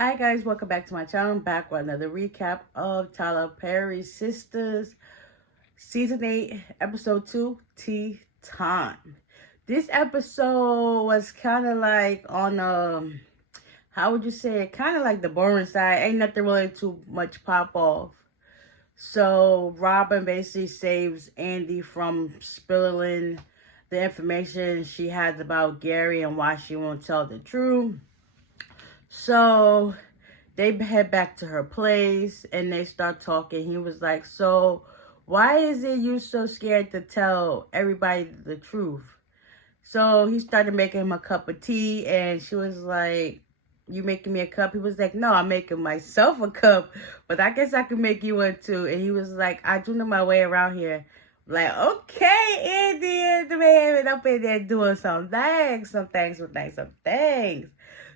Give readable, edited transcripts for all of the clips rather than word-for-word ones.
Hi guys, welcome back to my channel. I'm back with another recap of Tyler Perry's Sistas Season 8, Episode 2, Tea Time. This episode was kind of like on, how would you say it? Kind of like the boring side. Ain't nothing really too much pop off. So Robin basically saves Andy from spilling the information she has about Gary and why she won't tell the truth. So they head back to her place and they start talking. He was like, so why is it you so scared to tell everybody the truth? So he started making him a cup of tea and she was like, you making me a cup? He was like, no, I'm making myself a cup, but I guess I can make you one too. And he was like, I do know my way around here. Like, okay, Andy, the man up in there doing some things.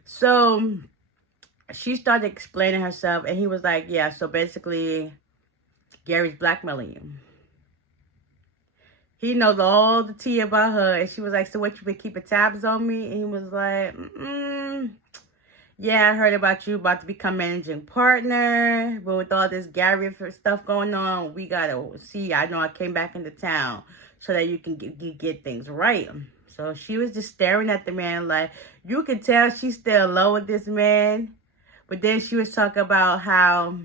So she started explaining herself, and he was like, yeah, so basically, Gary's blackmailing you. He knows all the tea about her, and she was like, so what, you been keeping tabs on me? And he was like, yeah, I heard about you about to become managing partner, but with all this Gary stuff going on, we gotta see. I know I came back into town so that you can get things right. So she was just staring at the man like, you can tell she's still in love with this man. But then she was talking about how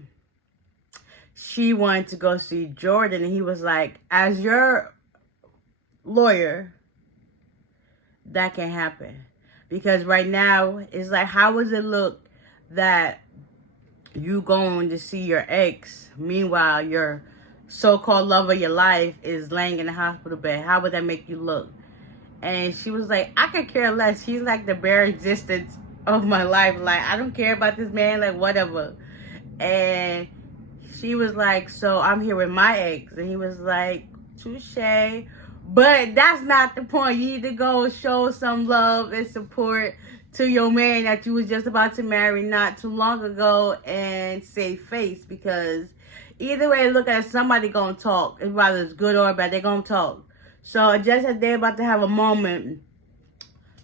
she wanted to go see Jordan. And he was like, as your lawyer, that can happen. Because right now, it's like, how does it look that you going to see your ex, meanwhile, your so-called love of your life is laying in the hospital bed? How would that make you look? And she was like, I could care less. He's like the bare existence of my life. Like, I don't care about this man, like, whatever. And she was like, so I'm here with my ex. And he was like, touche. But that's not the point. You need to go show some love and support to your man that you was just about to marry not too long ago and save face. Because either way, look at somebody gonna talk. Whether it's good or bad, they're gonna talk. So just as they're about to have a moment,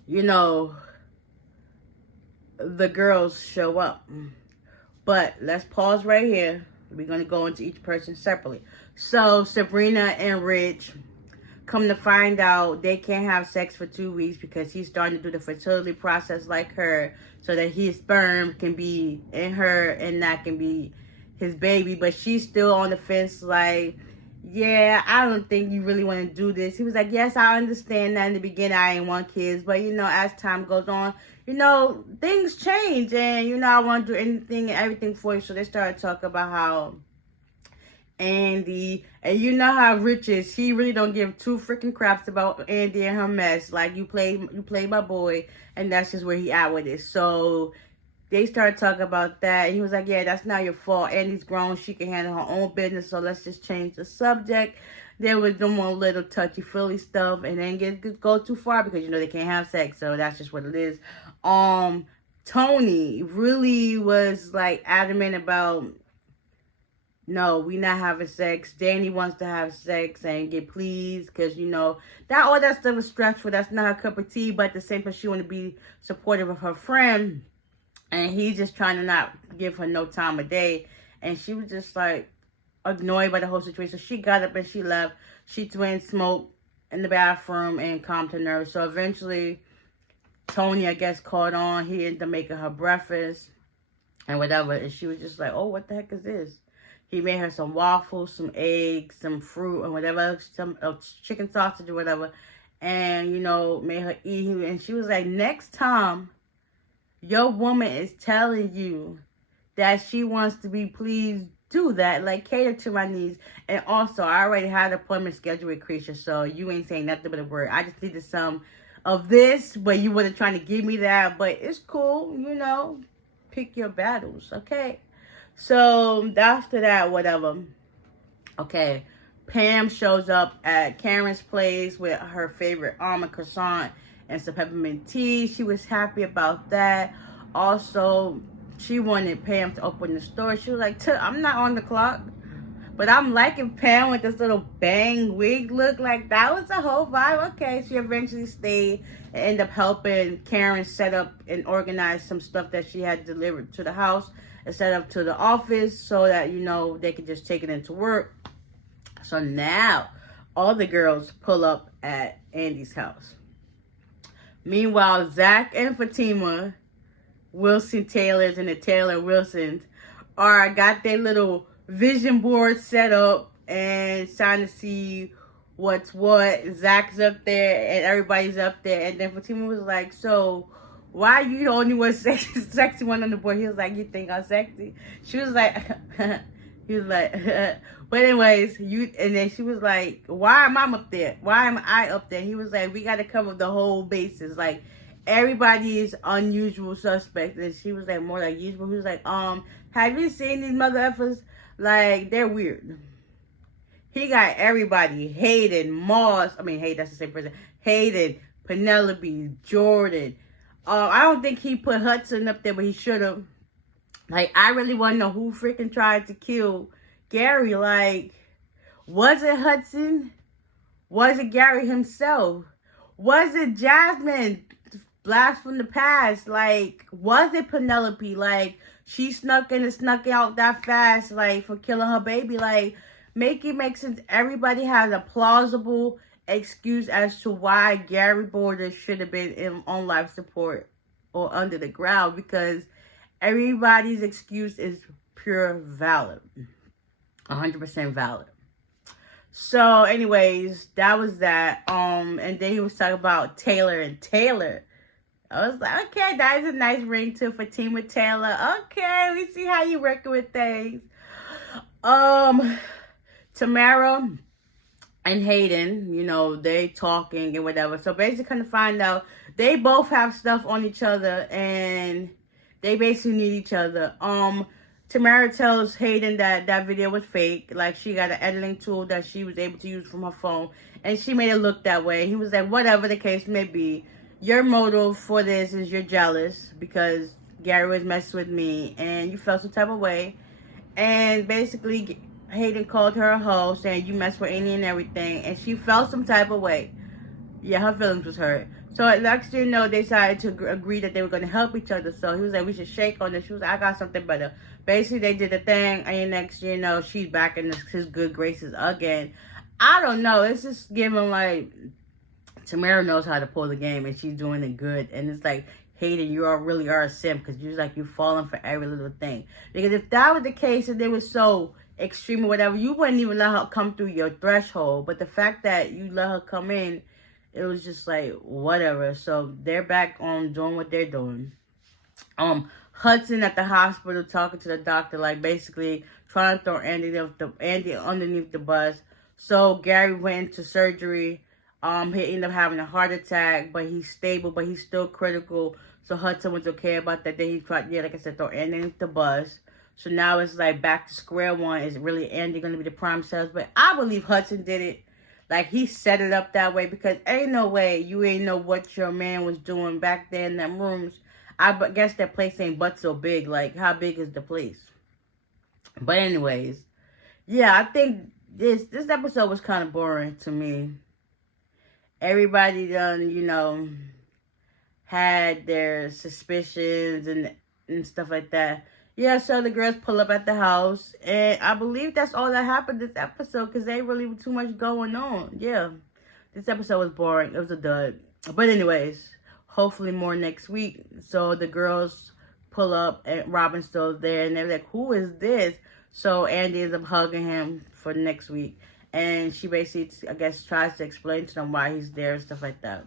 you know, the girls show up. But let's pause right here. We're going to go into each person separately. So Sabrina and Rich, come to find out, they can't have sex for 2 weeks because he's starting to do the fertility process like her, so that his sperm can be in her and that can be his baby. But she's still on the fence like, yeah, I don't think you really want to do this. He was like, yes, I understand that in the beginning I ain't want kids, but you know, as time goes on, you know, things change, and you know, I want to do anything and everything for you. So they started talking about how Andy, and you know how Rich is, he really don't give two freaking craps about Andy and her mess. Like, you play my boy, and that's just where he at with it. So they started talking about that. He was like, yeah, that's not your fault. Andy's grown. She can handle her own business. So let's just change the subject. There was no more little touchy-feely stuff. And then go too far because, you know, they can't have sex. So that's just what it is. Tony really was, like, adamant about, no, we not having sex. Danny wants to have sex and get pleased because, you know, that all that stuff is stressful. That's not her cup of tea. But at the same time, she want to be supportive of her friend. And he's just trying to not give her no time of day. And she was just like annoyed by the whole situation. So she got up and she left. She went smoke in the bathroom and calmed her nerves. So eventually, Tony, I guess, caught on. He ended up making her breakfast and whatever. And she was just like, oh, what the heck is this? He made her some waffles, some eggs, some fruit, and whatever, some chicken sausage or whatever. And, you know, made her eat. And she was like, next time your woman is telling you that she wants to be pleased, do that. Like, cater to my needs. And also, I already had an appointment scheduled with Creature, so you ain't saying nothing but a word. I just needed some of this, but you wasn't trying to give me that. But it's cool, you know. Pick your battles, okay? So, after that, whatever. Okay, Pam shows up at Karen's place with her favorite almond croissant and some peppermint tea. She was happy about that. Also, she wanted Pam to open the store. She was like, I'm not on the clock. But I'm liking Pam with this little bang wig look. Like, that was a whole vibe. Okay, she eventually stayed and ended up helping Karen set up and organize some stuff that she had delivered to the house and set up to the office so that, you know, they could just take it into work. So now all the girls pull up at Andy's house. Meanwhile, Zach and Fatima, Wilson Taylors and the Taylor Wilsons, got their little vision board set up and trying to see what's what. Zach's up there and everybody's up there. And then Fatima was like, so why are you the only one sexy one on the board? He was like, you think I'm sexy? She was like, he was like, but anyways, and then she was like, why am I up there? Why am I up there? He was like, we got to cover the whole bases. Like, everybody is unusual suspect. And she was like, more like usual. He was like, have you seen these mother effers? Like, they're weird. He got everybody. Hayden, Moss. I mean, Hayden, that's the same person. Hayden, Penelope, Jordan. I don't think he put Hudson up there, but he should have. Like, I really want to know who freaking tried to kill Gary. Like, was it Hudson? Was it Gary himself? Was it Jasmine, blast from the past? Like, was it Penelope? Like, she snuck in and snuck out that fast, like, for killing her baby. Like, make it make sense. Everybody has a plausible excuse as to why Gary Borders should have been on life support or under the ground, because everybody's excuse is pure valid. 100% valid. So, anyways, that was that. And then he was talking about Taylor and Taylor. I was like, okay, that is a nice ring to Fatima Taylor. Okay, we see how you working with things. Tamara and Hayden, you know, they talking and whatever. So basically kind of find out they both have stuff on each other and they basically need each other. Tamara tells Hayden that that video was fake. Like, she got an editing tool that she was able to use from her phone, and she made it look that way. He was like, whatever the case may be, your motive for this is you're jealous because Gary was messing with me and you felt some type of way. And basically, Hayden called her a hoe, saying you messed with Annie and everything, and she felt some type of way. Yeah, her feelings was hurt. So next thing you know, they decided to agree that they were going to help each other. So he was like, we should shake on this. She was like, I got something better. Basically, they did the thing, and next thing you know, she's back in his good graces again. I don't know. It's just giving like Tamara knows how to pull the game, and she's doing it good. And it's like, Hayden, you really are a simp, because you're like, you're falling for every little thing. Because if that was the case and they were so extreme or whatever, you wouldn't even let her come through your threshold. But the fact that you let her come in, it was just like, whatever. So they're back on doing what they're doing. Hudson at the hospital talking to the doctor, like basically trying to throw Andy underneath the bus. So Gary went into surgery. He ended up having a heart attack, but he's stable, but he's still critical. So Hudson was okay about that. Then he tried, like I said, throw Andy underneath the bus. So now it's like back to square one. Is really Andy going to be the prime suspect? I believe Hudson did it. Like, he set it up that way, because ain't no way you ain't know what your man was doing back there in them rooms. I guess that place ain't but so big. Like, how big is the place? But anyways, yeah, I think this episode was kind of boring to me. Everybody done, you know, had their suspicions and stuff like that. Yeah, so the girls pull up at the house, and I believe that's all that happened this episode, because they really were too much going on. Yeah, this episode was boring. It was a dud. But anyways, hopefully more next week. So the girls pull up, and Robin's still there, and they're like, who is this? So Andy ends up hugging him for next week, and she basically, I guess, tries to explain to them why he's there and stuff like that.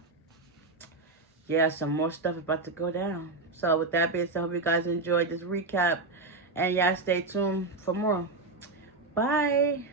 Yeah, some more stuff about to go down. So with that being said, I hope you guys enjoyed this recap. And y'all stay tuned for more. Bye.